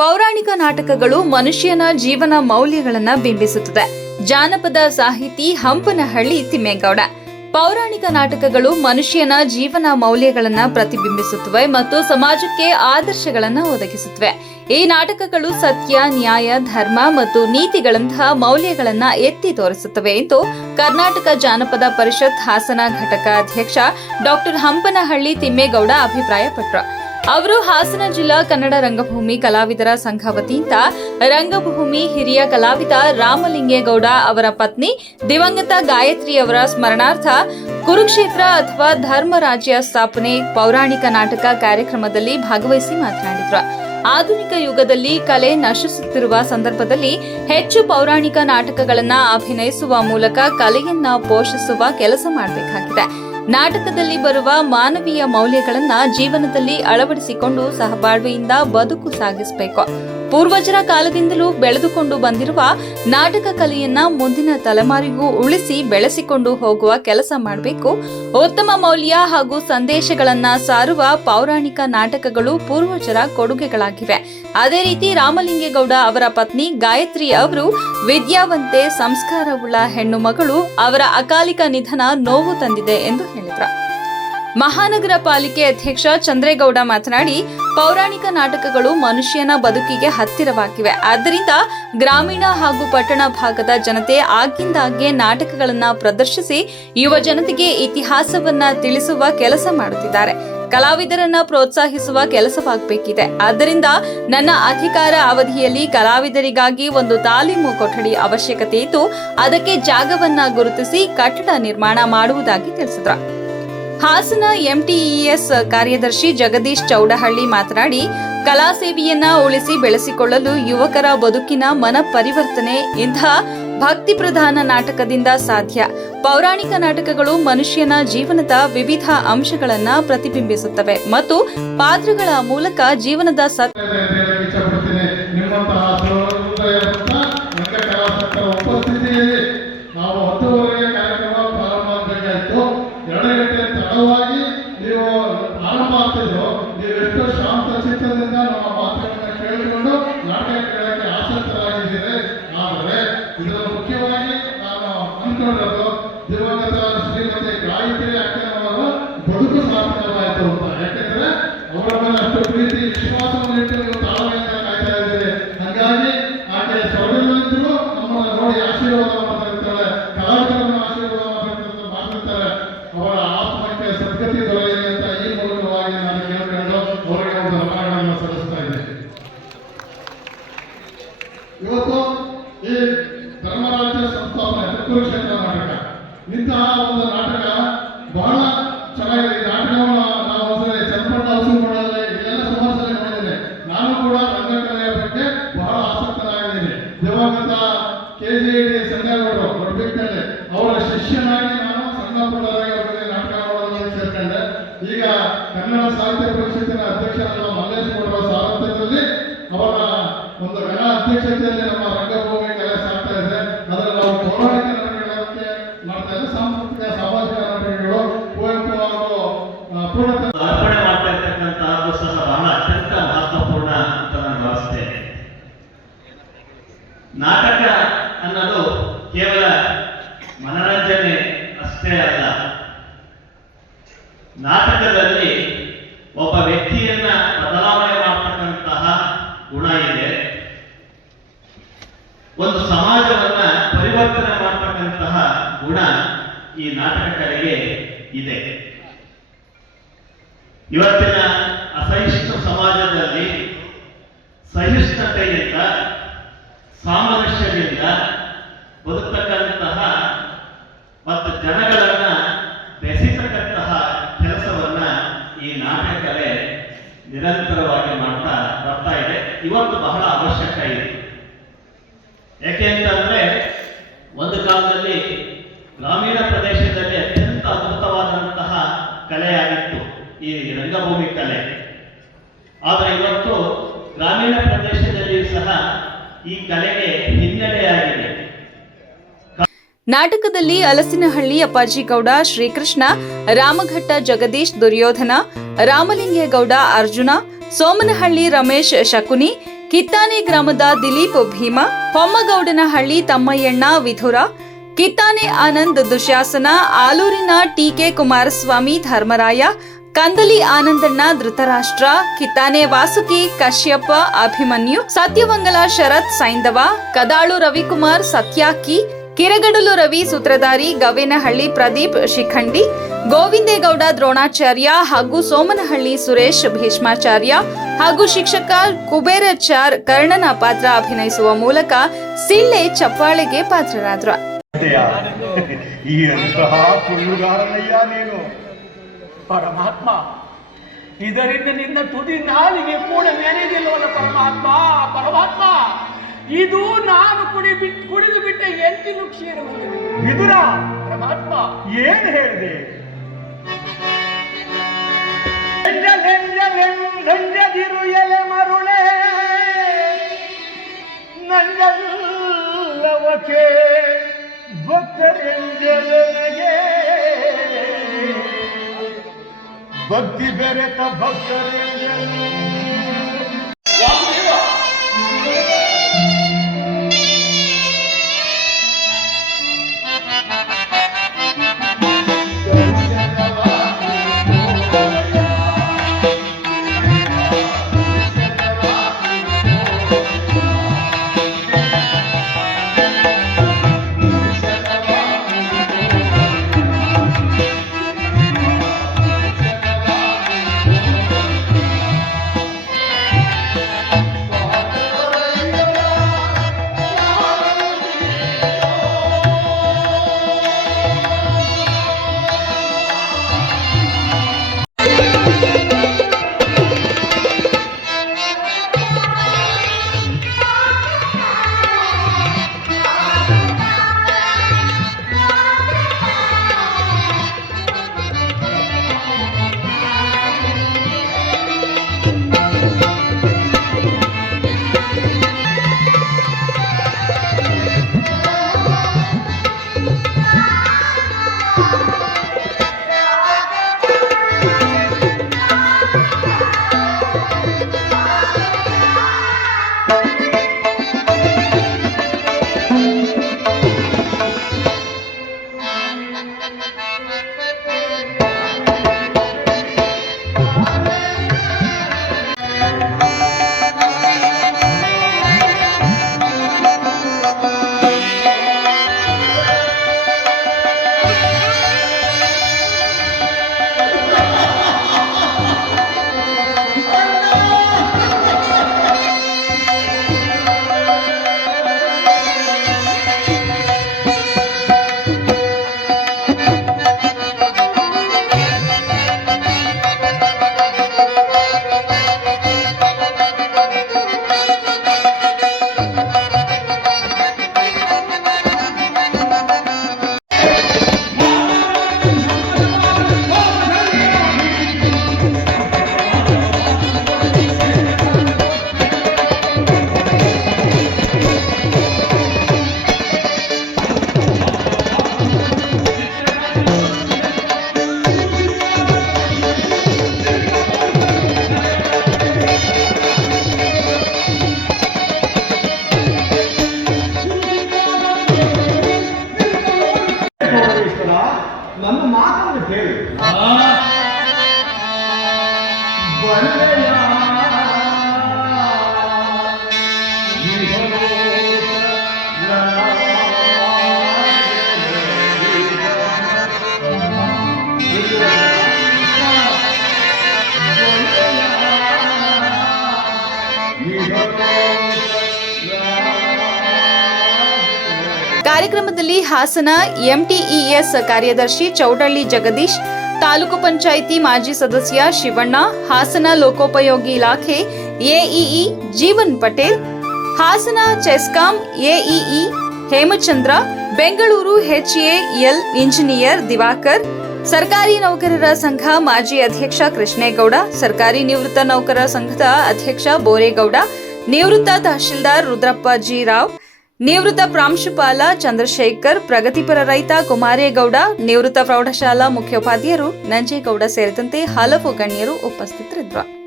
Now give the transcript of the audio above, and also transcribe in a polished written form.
ಪೌರಾಣಿಕ ನಾಟಕಗಳು ಮನುಷ್ಯನ ಜೀವನ ಮೌಲ್ಯಗಳನ್ನು ಬಿಂಬಿಸುತ್ತದೆ. ಜಾನಪದ ಸಾಹಿತಿ ಹಂಪನಹಳ್ಳಿ ತಿಮ್ಮೇಗೌಡ. ಪೌರಾಣಿಕ ನಾಟಕಗಳು ಮನುಷ್ಯನ ಜೀವನ ಮೌಲ್ಯಗಳನ್ನು ಪ್ರತಿಬಿಂಬಿಸುತ್ತವೆ ಮತ್ತು ಸಮಾಜಕ್ಕೆ ಆದರ್ಶಗಳನ್ನು ಒದಗಿಸುತ್ತವೆ. ಈ ನಾಟಕಗಳು ಸತ್ಯ, ನ್ಯಾಯ, ಧರ್ಮ ಮತ್ತು ನೀತಿಗಳಂತಹ ಮೌಲ್ಯಗಳನ್ನು ಎತ್ತಿ ತೋರಿಸುತ್ತವೆ ಎಂದು ಕರ್ನಾಟಕ ಜಾನಪದ ಪರಿಷತ್ ಹಾಸನ ಘಟಕ ಅಧ್ಯಕ್ಷ ಡಾ ಹಂಪನಹಳ್ಳಿ ತಿಮ್ಮೇಗೌಡ ಅಭಿಪ್ರಾಯಪಟ್ಟರು. ಅವರು ಹಾಸನ ಜಿಲ್ಲಾ ಕನ್ನಡ ರಂಗಭೂಮಿ ಕಲಾವಿದರ ಸಂಘ ವತಿಯಿಂದ ರಂಗಭೂಮಿ ಹಿರಿಯ ಕಲಾವಿದ ರಾಮಲಿಂಗೇಗೌಡ ಅವರ ಪತ್ನಿ ದಿವಂಗತ ಗಾಯತ್ರಿ ಅವರ ಸ್ಮರಣಾರ್ಥ ಕುರುಕ್ಷೇತ್ರ ಅಥವಾ ಧರ್ಮರಾಜ್ಯ ಸ್ಥಾಪನೆ ಪೌರಾಣಿಕ ನಾಟಕ ಕಾರ್ಯಕ್ರಮದಲ್ಲಿ ಭಾಗವಹಿಸಿ ಮಾತನಾಡಿದರು. ಆಧುನಿಕ ಯುಗದಲ್ಲಿ ಕಲೆ ನಶಿಸುತ್ತಿರುವ ಸಂದರ್ಭದಲ್ಲಿ ಹೆಚ್ಚು ಪೌರಾಣಿಕ ನಾಟಕಗಳನ್ನು ಅಭಿನಯಿಸುವ ಮೂಲಕ ಕಲೆಯನ್ನ ಪೋಷಿಸುವ ಕೆಲಸ ಮಾಡಬೇಕಾಗಿದೆ. ನಾಟಕದಲ್ಲಿ ಬರುವ ಮಾನವೀಯ ಮೌಲ್ಯಗಳನ್ನು ಜೀವನದಲ್ಲಿ ಅಳವಡಿಸಿಕೊಂಡು ಸಹಬಾಳ್ವೆಯಿಂದ ಬದುಕು ಸಾಗಿಸಬೇಕು. ಪೂರ್ವಜರ ಕಾಲದಿಂದಲೂ ಬೆಳೆದುಕೊಂಡು ಬಂದಿರುವ ನಾಟಕ ಕಲೆಯನ್ನ ಮುಂದಿನ ತಲೆಮಾರಿಗೂ ಉಳಿಸಿ ಬೆಳೆಸಿಕೊಂಡು ಹೋಗುವ ಕೆಲಸ ಮಾಡಬೇಕು. ಉತ್ತಮ ಮೌಲ್ಯ ಹಾಗೂ ಸಂದೇಶಗಳನ್ನ ಸಾರುವ ಪೌರಾಣಿಕ ನಾಟಕಗಳು ಪೂರ್ವಜರ ಕೊಡುಗೆಗಳಾಗಿವೆ. ಅದೇ ರೀತಿ ರಾಮಲಿಂಗೇಗೌಡ ಅವರ ಪತ್ನಿ ಗಾಯತ್ರಿ ಅವರು ವಿದ್ಯಾವಂತೆ, ಸಂಸ್ಕಾರವುಳ್ಳ ಹೆಣ್ಣು ಮಗಳು. ಅವರ ಅಕಾಲಿಕ ನಿಧನ ನೋವು ತಂದಿದೆ ಎಂದು ಹೇಳಿದರು. ಮಹಾನಗರ ಪಾಲಿಕೆ ಅಧ್ಯಕ್ಷ ಚಂದ್ರೇಗೌಡ ಮಾತನಾಡಿ, ಪೌರಾಣಿಕ ನಾಟಕಗಳು ಮನುಷ್ಯನ ಬದುಕಿಗೆ ಹತ್ತಿರವಾಗಿವೆ. ಆದ್ದರಿಂದ ಗ್ರಾಮೀಣ ಹಾಗೂ ಪಟ್ಟಣ ಭಾಗದ ಜನತೆ ಆಗಿಂದಾಗ್ಗೆ ನಾಟಕಗಳನ್ನು ಪ್ರದರ್ಶಿಸಿ ಯುವ ಜನತೆಗೆ ಇತಿಹಾಸವನ್ನ ತಿಳಿಸುವ ಕೆಲಸ ಮಾಡುತ್ತಿದ್ದಾರೆ. ಕಲಾವಿದರನ್ನ ಪ್ರೋತ್ಸಾಹಿಸುವ ಕೆಲಸವಾಗಬೇಕಿದೆ. ಆದ್ದರಿಂದ ನನ್ನ ಅಧಿಕಾರ ಅವಧಿಯಲ್ಲಿ ಕಲಾವಿದರಿಗಾಗಿ ಒಂದು ತಾಲೀಮು ಕೊಠಡಿ ಅವಶ್ಯಕತೆ ಇದ್ದು ಅದಕ್ಕೆ ಜಾಗವನ್ನ ಗುರುತಿಸಿ ಕಟ್ಟಡ ನಿರ್ಮಾಣ ಮಾಡುವುದಾಗಿ ತಿಳಿಸಿದರು. ಹಾಸನ ಎಂಟಿಇಎಸ್ ಕಾರ್ಯದರ್ಶಿ ಜಗದೀಶ್ ಚೌಡಹಳ್ಳಿ ಮಾತನಾಡಿ, ಕಲಾ ಸೇವೆಯನ್ನ ಉಳಿಸಿ ಬೆಳೆಸಿಕೊಳ್ಳಲು ಯುವಕರ ಬದುಕಿನ ಮನ ಪರಿವರ್ತನೆ ಇಂತಹ ಭಕ್ತಿ ಪ್ರಧಾನ ನಾಟಕದಿಂದ ಸಾಧ್ಯ. ಪೌರಾಣಿಕ ನಾಟಕಗಳು ಮನುಷ್ಯನ ಜೀವನದ ವಿವಿಧ ಅಂಶಗಳನ್ನು ಪ್ರತಿಬಿಂಬಿಸುತ್ತವೆ ಮತ್ತು ಪಾತ್ರಗಳ ಮೂಲಕ ಜೀವನದ ನೀವೆಷ್ಟು ಶಾಂತ ಚಿತ್ತದಿಂದ ನಮ್ಮ ಮಾತುಗಳನ್ನು ಕೇಳಿಕೊಂಡು ನಾಟಕ ಕೇಳಕ್ಕೆ ಆಸಕ್ತರಾಗಿದ್ದೀರಿ. ಆದರೆ ಇದರ ಮುಖ್ಯವಾಗಿ ನಾನು ಅಂದ್ಕೊಂಡಿರೋದು ದಿವಂಗತ ಶ್ರೀಮತಿ ಗಾಯತ್ರಿ ಅಕ್ಕನವರ ಬದುಕು ಸಾರ್ಥಕವಾಯಿತು ಅಂತ. ಯಾಕೆಂದ್ರೆ ಅವರ ಮೇಲೆ ಅಷ್ಟು ಪ್ರೀತಿ ವಿಶ್ವಾಸವನ್ನು ಇಟ್ಟು ನೀವು ತಾಳ್ಮೆಯಿಂದ ಕಾಯ್ತಾ ಇದ್ದೀರಿ. ಹಾಗಾಗಿ ಆಕೆ ಸೌರವಿದ್ರು ನಮ್ಮನ್ನು ನೋಡಿ ಆಶೀರ್ವಾದ ಮಾಡ್ತಿರ್ತಾಳೆ, ಕಲಾವಿದರನ್ನು ಆಶೀರ್ವಾದ ಮಾಡ್ತಿರ್ತಾರೆ. ಅವರ ಆತ್ಮಕ್ಕೆ ಸದ್ಗತಿ ದೊರೆಯಲಿ ಅಂತ ಈ ಮೂಲಕವಾಗಿ ನಾನು ಕೇಳ್ಕೊಂಡು ಅವರಿಗೆ ಒಂದು ನಮನಗಳನ್ನು ಸಲ್ಲಿಸ್ತಾ ಇದ್ದೇನೆ. ಇವತ್ತು ಈ ಧರ್ಮರಾಜ್ಯ ಸಂಸ್ಥಾಪನೆ ಕುರುಕ್ಷೇತ್ರ ನಾಟಕ, ಇಂತಹ ಒಂದು ನಾಟಕ ಬಹಳ ಚೆನ್ನಾಗಿದೆ. ಈ ನಾಟಕವನ್ನು ನಾವು ಒಂದ್ಸರಿ ಚನ್ನಪಟ್ಟ ಹೌಸಿಂಗ್ ಮಾಡೋದ್ರೆ ಇಲ್ಲೆಲ್ಲ ಸುಮಾರು ಸಲ ನೋಡಿದ್ದೇನೆ. ನಾನು ಕೂಡ ರಂಗಕಲೆಯ ಬಗ್ಗೆ ಬಹಳ ಆಸಕ್ತನಾಗಿದ್ದೀನಿ. ದಿವಂಗತ KGD ಸಂಗೇಗೌಡರು ದೊಡ್ಡಬೆಟ್ಟಲ್ಲಿ ಅವರ ಶಿಷ್ಯನಾಗಿ ನಾನು ಸಂಘಪುರರಾಗಿ ಅವರಿಗೆ ನಾಟಕ ಮಾಡೋದನ್ನು ಸೇರ್ಕೊಂಡೆ. ಈಗ ಕನ್ನಡ ಸಾಹಿತ್ಯ ಪರಿಷತ್ತಿನ ಅಧ್ಯಕ್ಷರಾದ ಮಲ್ಲೇಶ್ ಗೌಡರ ಸಾರಥ್ಯದಲ್ಲಿ ಅವರ ಒಂದು ಘನ ಅಧ್ಯಕ್ಷತೆಯಲ್ಲಿ ನಮ್ಮ ರಂಗಭೂಮಿ ಕಲೆ ಸಾಗ್ತಾ ಇದೆ. ಅದರಲ್ಲಿ ನಾವು ಪೌರಾಣಿಕ ನಾಟಕಗಳಕ್ಕೆ ಮಾಡ್ತಾ ಇದ್ದೆ. ಸಾಂಸ್ಕೃತಿಕ ಸಾಮಾಜಿಕ ನಾಟಕಗಳು ಕುವೆಂಪು ಅವರು ಅರ್ಪಣೆ ಮಾಡ್ತಾ ಇರ್ತಕ್ಕಂಥದ್ದು ಸಹ ಬಹಳ ಅತ್ಯಂತ ಮಹತ್ವಪೂರ್ಣ ಅಂತ ನಾನು ಭಾವಿಸ್ತೇನೆ. ನಾಟಕ ಅನ್ನೋದು ಕೇವಲ ಮನರಂಜನೆ ಅಷ್ಟೇ ಅಲ್ಲ. ನಾಟಕದಲ್ಲಿ ಒಬ್ಬ ವ್ಯಕ್ತಿಯನ್ನ ಬದಲಾವಣೆ ಮಾಡತಕ್ಕಂತಹ ಗುಣ ಇದೆ. ಒಂದು ಸಮಾಜವನ್ನ ಪರಿವರ್ತನೆ ಮಾಡತಕ್ಕಂತಹ ಗುಣ ಈ ನಾಟಕ ಕಲೆಗೆ ಇದೆ. ಇವತ್ತಿನ ಅಸಹಿಷ್ಣು ಸಮಾಜದಲ್ಲಿ ಸಹಿಷ್ಣುತೆಯಿಂದ, ಸಾಮರಸ್ಯದಿಂದ ಬದುಕತಕ್ಕಂತಹ ಮತ್ತು ಜನಗಳನ್ನ ಬೆಸೆತಕ್ಕಂತಹ ಕೆಲಸವನ್ನ ಈ ನಾಟಕ ಕಲೆ ನಿರಂತರವಾಗಿ ಮಾಡ್ತಾ ಬರ್ತಾ ಇದೆ. ಇವತ್ತು ಬಹಳ ಅವಶ್ಯಕ ಇದೆ. ಯಾಕೆಂತಂದ್ರೆ ಒಂದು ಕಾಲದಲ್ಲಿ ಗ್ರಾಮೀಣ ಪ್ರದೇಶದಲ್ಲಿ ಅತ್ಯಂತ ಅದ್ಭುತವಾದಂತಹ ಕಲೆಯಾಗಿತ್ತು ಈ ರಂಗಭೂಮಿ ಕಲೆ. ಆದರೆ ಇವತ್ತು ಗ್ರಾಮೀಣ ಪ್ರದೇಶದಲ್ಲಿ ಸಹ ಈ ಕಲೆಗೆ ಹಿನ್ನಡೆಯಾಗಿದೆ. ನಾಟಕದಲ್ಲಿ ಅಲಸಿನಹಳ್ಳಿ ಅಪ್ಪಾಜಿಗೌಡ, ಶ್ರೀಕೃಷ್ಣ, ರಾಮಘಟ್ಟ ಜಗದೀಶ್ ದುರ್ಯೋಧನ, ರಾಮಲಿಂಗೇಗೌಡ ಅರ್ಜುನ, ಸೋಮನಹಳ್ಳಿ ರಮೇಶ್ ಶಕುನಿ, ಕಿತ್ತಾನೆ ಗ್ರಾಮದ ದಿಲೀಪ್ ಭೀಮ, ಹೊಮ್ಮಗೌಡನಹಳ್ಳಿ ತಮ್ಮಯ್ಯಣ್ಣ ವಿಧುರ, ಕಿತ್ತಾನೆ ಆನಂದ್ ದುಶ್ಯಾಸನ, ಆಲೂರಿನ ಟಿಕೆ ಕುಮಾರಸ್ವಾಮಿ ಧರ್ಮರಾಯ, ಕಂದಲಿ ಆನಂದಣ್ಣ ಧೃತರಾಷ್ಟ್ರ, ಕಿತ್ತಾನೆ ವಾಸುಕಿ ಕಶ್ಯಪ ಅಭಿಮನ್ಯು, ಸತ್ಯವಂಗಲ ಶರತ್ ಸೈಂಧವ, ಕದಾಳು ರವಿಕುಮಾರ್ ಸತ್ಯಾಕಿ, ಕಿರಗಡಲು ರವಿ ಸೂತ್ರಧಾರಿ, ಗವೇನಹಳ್ಳಿ ಪ್ರದೀಪ್ ಶಿಖಂಡಿ, ಗೋವಿಂದೇಗೌಡ ದ್ರೋಣಾಚಾರ್ಯ ಹಾಗೂ ಸೋಮನಹಳ್ಳಿ ಸುರೇಶ್ ಭೀಷ್ಮಾಚಾರ್ಯ ಹಾಗೂ ಶಿಕ್ಷಕ ಕುಬೇರಾಚಾರ್ ಕರ್ಣನ ಪಾತ್ರ ಅಭಿನಯಿಸುವ ಮೂಲಕ ಸಿಳ್ಳೆ ಚಪ್ಪಾಳೆಗೆ ಪಾತ್ರರಾದ್ರು. ಪರಮಾತ್ಮ, ಇದರಿಂದ ನಿನ್ನ ತುದಿ ನಾಲಿಗೆ ಕೂಡ ನೆನೆದಿಲ್ಲವಲ್ಲ ಪರಮಾತ್ಮ. ಪರಮಾತ್ಮ, ಇದು ನಾನು ಕುಡಿದು ಬಿಟ್ಟ ಎಂಟಿಲು ಕ್ಷೀರ ವಿದುರ. ಪರಮಾತ್ಮ, ಏನು ಹೇಳಿದೆ? ನಂಜದಿರು ಎಲೆ ಮರುಳೆ ನಂಜಲ್ಲವಕ್ಕೆ ಭಕ್ತರೆಂಜಲನಗೆ ಭಕ್ತಿ ಬೆರೆತ ಭಕ್ತರೆಂಜಲ. ನನ್ನ ಮಾತನ್ನು ಕೇಳಿ. ಕಾರ್ಯಕ್ರಮದಲ್ಲಿ ಹಾಸನ ಎಂಟಿಇಎಸ್ ಕಾರ್ಯದರ್ಶಿ ಚೌಡಳ್ಳಿ ಜಗದೀಶ್, ತಾಲೂಕು ಪಂಚಾಯಿತಿ ಮಾಜಿ ಸದಸ್ಯ ಶಿವಣ್ಣ, ಹಾಸನ ಲೋಕೋಪಯೋಗಿ ಇಲಾಖೆ AEE Jeevan Patel, Hassan CESCOM AEE Hemachandra, Bengaluru HAL engineer Diwakar, ಸರ್ಕಾರಿ ನೌಕರರ ಸಂಘ ಮಾಜಿ ಅಧ್ಯಕ್ಷ ಕೃಷ್ಣೇಗೌಡ, ಸರ್ಕಾರಿ ನಿವೃತ್ತ ನೌಕರರ ಸಂಘದ ಅಧ್ಯಕ್ಷ ಬೋರೇಗೌಡ, ನಿವೃತ್ತ ತಹಶೀಲ್ದಾರ್ ರುದ್ರಪ್ಪ ಜಿ ರಾವ್, ನಿವೃತ್ತ ಪ್ರಾಂಶುಪಾಲ ಚಂದ್ರಶೇಖರ್, ಪ್ರಗತಿಪರ ರೈತ ಕುಮಾರೇಗೌಡ, ನಿವೃತ್ತ ಪ್ರೌಢಶಾಲಾ ಮುಖ್ಯೋಪಾಧ್ಯಾಯರು ನಂಜೇಗೌಡ ಸೇರಿದಂತೆ ಹಲವು ಗಣ್ಯರು ಉಪಸ್ಥಿತರಿದ್ದರು.